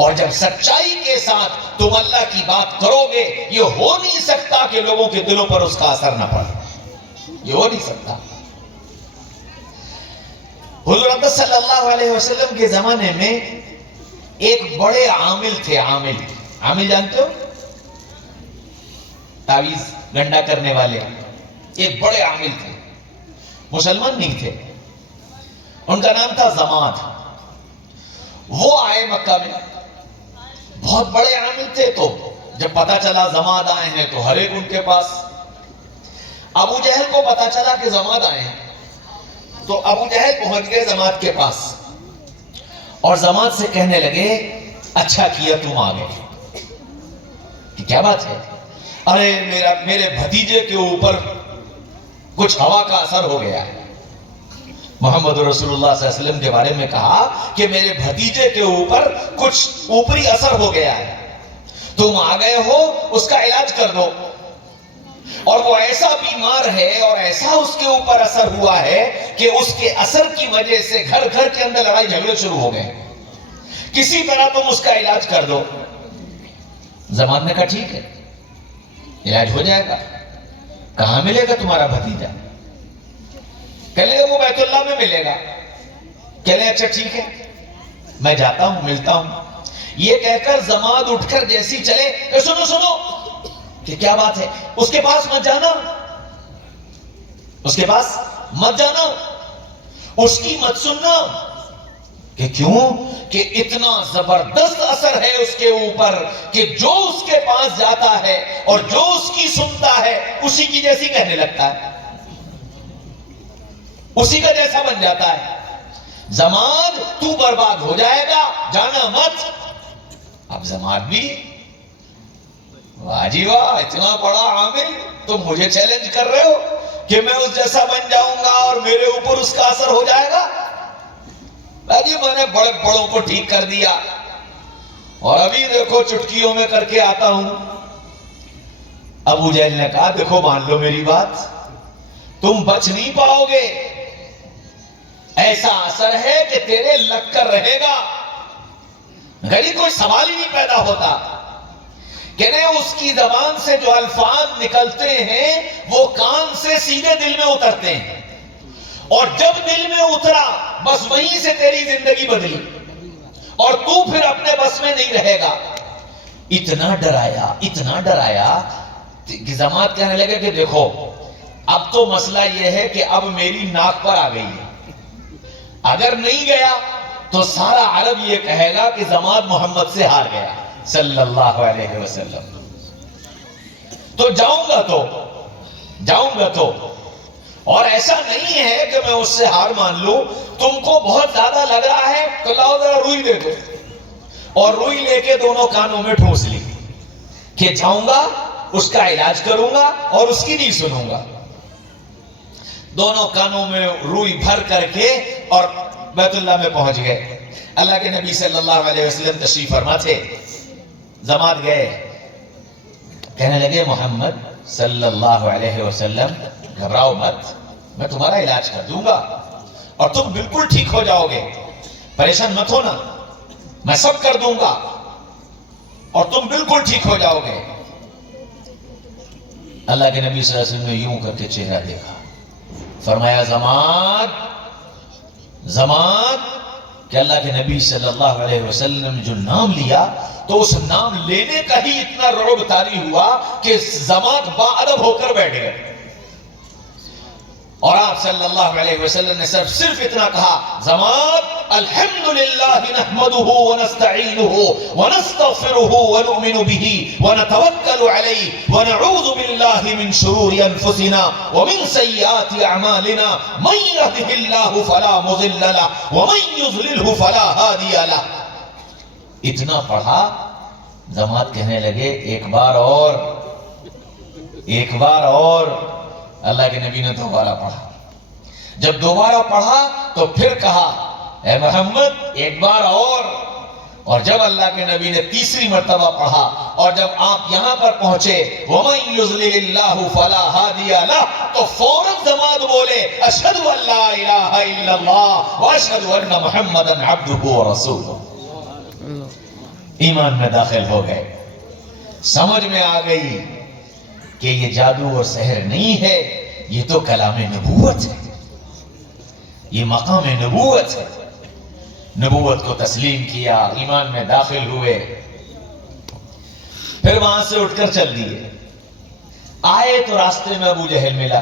اور جب سچائی کے ساتھ تم اللہ کی بات کرو گے، یہ ہو نہیں سکتا کہ لوگوں کے دلوں پر اس کا اثر نہ پڑے، یہ ہو نہیں سکتا۔ حضور اقدس صلی اللہ علیہ وسلم کے زمانے میں ایک بڑے عامل تھے، عامل جانتے ہو؟ تعویذ گنڈا کرنے والے، ایک بڑے عامل تھے، مسلمان نہیں تھے، ان کا نام تھا زماد۔ وہ آئے مکہ میں، بہت بڑے عامل تھے، تو جب پتا چلا زماد آئے ہیں تو ہر ایک ان کے پاس۔ ابو جہل کو پتا چلا کہ زماد آئے ہیں تو ابو جہل پہنچ گئے زماد کے پاس اور زماد سے کہنے لگے اچھا کیا تم آ گئے، کہ کیا بات ہے؟ ارے میرے بھتیجے کے اوپر کچھ ہوا کا اثر ہو گیا ہے۔ محمد رسول اللہ صلی اللہ علیہ وسلم کے بارے میں کہا کہ میرے بھتیجے کے اوپر کچھ اوپری اثر ہو گیا ہے، تم آ گئے ہو، اس کا علاج کر دو۔ اور وہ ایسا بیمار ہے اور ایسا اس کے اوپر اثر ہوا ہے کہ اس کے اثر کی وجہ سے گھر گھر کے اندر لڑائی جھگڑے شروع ہو گئے، کسی طرح تم اس کا علاج کر دو۔ زمان نے کہا ٹھیک ہے، علاج ہو جائے گا، کہاں ملے گا تمہارا بھتیجا؟ کہنے لگے وہ بیت اللہ میں ملے گا۔ کہنے اچھا ٹھیک ہے، میں جاتا ہوں، ملتا ہوں۔ یہ کہہ کر زماد اٹھ کر جیسی چلے کہ سنو سنو، کہ کیا بات ہے؟ اس کے پاس مت جانا، اس کے پاس مت جانا، اس کی مت سننا۔ کہ کیوں؟ کہ اتنا زبردست اثر ہے اس کے اوپر کہ جو اس کے پاس جاتا ہے اور جو اس کی سنتا ہے اسی کی جیسی کہنے لگتا ہے، اسی کا جیسا بن جاتا ہے۔ زماد تو برباد ہو جائے گا، جانا مت۔ اب زماد بھی واہ جی واہ، اتنا بڑا عامل تم مجھے چیلنج کر رہے ہو کہ میں اس جیسا بن جاؤں گا اور میرے اوپر اس کا اثر ہو جائے گا؟ جی میں نے بڑے بڑوں کو ٹھیک کر دیا اور ابھی دیکھو چٹکیوں میں کر کے آتا ہوں۔ ابو جہل نے کہا دیکھو مان لو میری بات، تم بچ نہیں پاؤ گے، ایسا اثر ہے کہ تیرے لگ کر رہے گا، غریب کوئی سوال ہی نہیں پیدا ہوتا۔ کہنے اس کی زبان سے جو الفاظ نکلتے ہیں وہ کان سے سیدھے دل میں اترتے ہیں، اور جب دل میں اترا بس وہیں سے تیری زندگی بدلی اور تو پھر اپنے بس میں نہیں رہے گا۔ اتنا ڈرایا کہ زماد کہنے لگے کہ دیکھو اب تو مسئلہ یہ ہے کہ اب میری ناک پر آ گئی ہے، اگر نہیں گیا تو سارا عرب یہ کہے گا کہ زماد محمد سے ہار گیا صلی اللہ علیہ وسلم۔ تو جاؤں گا تو اور ایسا نہیں ہے کہ میں اس سے ہار مان لوں، تم کو بہت زیادہ لگ رہا ہے تو لاؤ ذرا روئی دے دو، اور روئی لے کے دونوں کانوں میں ٹھونس لی کہ جاؤں گا اس کا علاج کروں گا اور اس کی نہیں سنوں گا۔ دونوں کانوں میں روئی بھر کر کے اور بیت اللہ میں پہنچ گئے۔ اللہ کے نبی صلی اللہ علیہ وسلم تشریف فرما تھے، زماد گئے، کہنے لگے محمد صلی اللہ علیہ وسلم گھبراؤ مت، میں تمہارا علاج کر دوں گا اور تم بالکل ٹھیک ہو جاؤ گے، پریشان مت ہونا، میں سب کر دوں گا اور تم بالکل ٹھیک ہو جاؤ گے۔ اللہ کے نبی صلی اللہ علیہ وسلم نے یوں کر کے چہرہ دیکھا، فرمایا زماد کہ اللہ کے نبی صلی اللہ علیہ وسلم نے جو نام لیا تو اس نام لینے کا ہی اتنا رعب طاری ہوا کہ زماد با ادب ہو کر بیٹھ گئے، اور آپ صلی اللہ علیہ وسلم نے صرف اتنا کہا زماد الحمدللہ نحمدہ ونستعینہ ونستغفرہ ونؤمن بہ ونتوکل علیہ ونعوذ باللہ من شرور انفسنا ومن سیئات اعمالنا من یہدہ اللہ فلا مضل لہ ومن یضللہ فلا ہادی لہ۔ اتنا پڑھا، زماد کہنے لگے ایک بار اور۔ اللہ کے نبی نے دوبارہ پڑھا، جب دوبارہ پڑھا تو پھر کہا اے محمد ایک بار اور جب اللہ کے نبی نے تیسری مرتبہ پڑھا اور جب آپ یہاں پر پہنچے وَمَن يُضْلِلِ اللَّهُ فَلَا هَادِيَ لَهُ تو فوراً زماد بولے اشہد ان لا الہ الا اللہ واشہد ان محمدا عبدہ ورسولہ۔ ایمان میں داخل ہو گئے. سمجھ میں آ گئی کہ یہ جادو اور سحر نہیں ہے، یہ تو کلام نبوت ہے، یہ مقام نبوت ہے. نبوت کو تسلیم کیا، ایمان میں داخل ہوئے. پھر وہاں سے اٹھ کر چل دیے. آئے تو راستے میں ابو جہل ملا.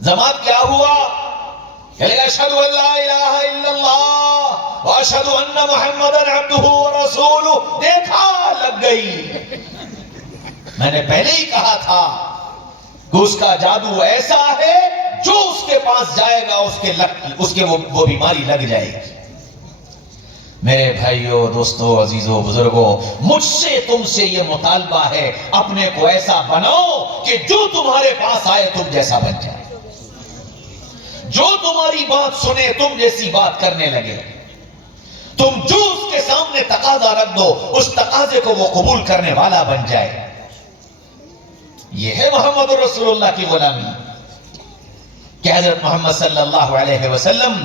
جماعت کیا ہوا؟ کہ اشہد ان لا الہ الا اللہ واشہد ان محمدن عبدہ ورسولہ. دیکھا، لگ گئی. میں نے پہلے ہی کہا تھا کہ اس کا جادو ایسا ہے جو اس کے پاس جائے گا اس کے وہ بیماری لگ جائے گی. میرے بھائیوں، دوستوں، عزیزوں، بزرگوں، مجھ سے تم سے یہ مطالبہ ہے، اپنے کو ایسا بناؤ کہ جو تمہارے پاس آئے تم جیسا بن جائے، جو تمہاری بات سنے تم جیسی بات کرنے لگے. تم جو اس کے سامنے تقاضا رکھ دو اس تقاضے کو وہ قبول کرنے والا بن جائے. یہ ہے محمد رسول اللہ کی غلامی. کہ حضرت محمد صلی اللہ علیہ وسلم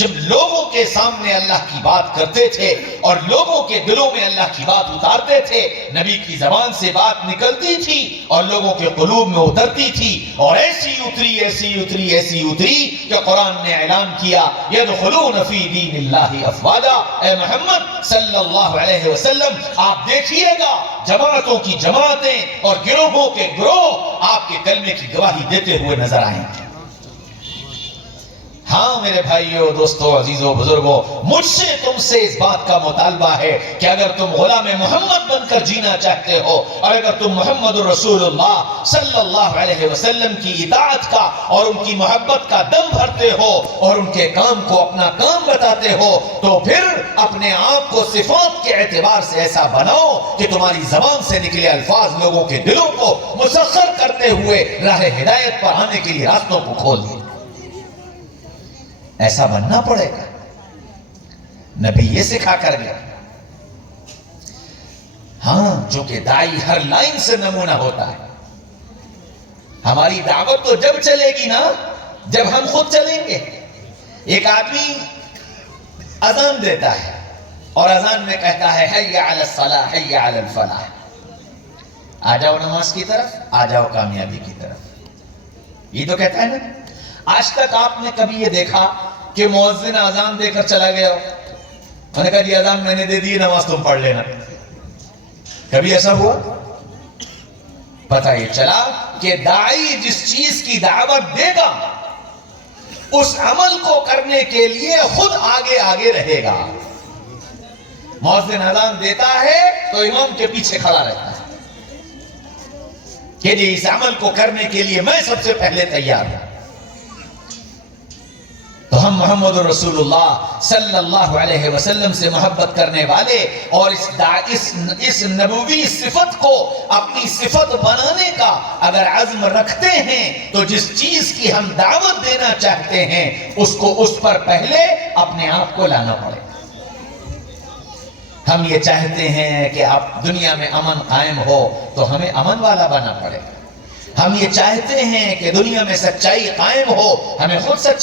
جب لوگوں کے سامنے اللہ کی بات کرتے تھے اور لوگوں کے دلوں میں اللہ کی بات اتارتے تھے، نبی کی زبان سے بات نکلتی تھی اور لوگوں کے قلوب میں اترتی تھی، اور ایسی اتری ایسی اتری ایسی اتری کہ قرآن نے اعلان کیا یدخلون فی دین اللہ افواجا. اے محمد صلی اللہ علیہ وسلم، آپ دیکھیے گا جماعتوں کی جماعتیں اور گروہوں کے گروہ آپ کے کلمے کی گواہی دیتے ہوئے نظر آئیں گے. ہاں میرے بھائیوں، دوستوں، عزیزوں، بزرگوں، مجھ سے تم سے اس بات کا مطالبہ ہے کہ اگر تم غلام محمد بن کر جینا چاہتے ہو اور اگر تم محمد رسول اللہ صلی اللہ علیہ وسلم کی اطاعت کا اور ان کی محبت کا دم بھرتے ہو اور ان کے کام کو اپنا کام بتاتے ہو، تو پھر اپنے آپ کو صفات کے اعتبار سے ایسا بناؤ کہ تمہاری زبان سے نکلے الفاظ لوگوں کے دلوں کو مسخر کرتے ہوئے راہ ہدایت پر آنے کے لیے راستوں کو کھول دیں. ایسا بننا پڑے گا. نبی یہ سکھا کر گیا. ہاں، جو کہ دائی ہر لائن سے نمونہ ہوتا ہے. ہماری دعوت تو جب چلے گی نا جب ہم خود چلیں گے. ایک آدمی اذان دیتا ہے اور اذان میں کہتا ہے حی علی الصلاح حی علی الفلاح. آ جاؤ نماز کی طرف، آ جاؤ کامیابی کی طرف. یہ تو کہتا ہے نا. آج تک آپ نے کبھی یہ دیکھا کہ مؤذن اذان دے کر چلا گیا ہو؟ میں نے کہا جی اذان میں نے دے دی، نماز تم پڑھ لینا. کبھی ایسا ہوا؟ پتہ یہ چلا کہ داعی جس چیز کی دعوت دے گا اس عمل کو کرنے کے لیے خود آگے آگے رہے گا. مؤذن اذان دیتا ہے تو امام کے پیچھے کھڑا رہتا ہے کہ جی اس عمل کو کرنے کے لیے میں سب سے پہلے تیار ہوں. تو ہم محمد رسول اللہ صلی اللہ علیہ وسلم سے محبت کرنے والے اور اس نبوی صفت کو اپنی صفت بنانے کا اگر عزم رکھتے ہیں تو جس چیز کی ہم دعوت دینا چاہتے ہیں اس پر پہلے اپنے آپ کو لانا پڑے. ہم یہ چاہتے ہیں کہ اب دنیا میں امن قائم ہو تو ہمیں امن والا بننا پڑے. ہم یہ چاہتے ہیں کہ دنیا میں سچائی قائم ہو، ہمیں خود سچائی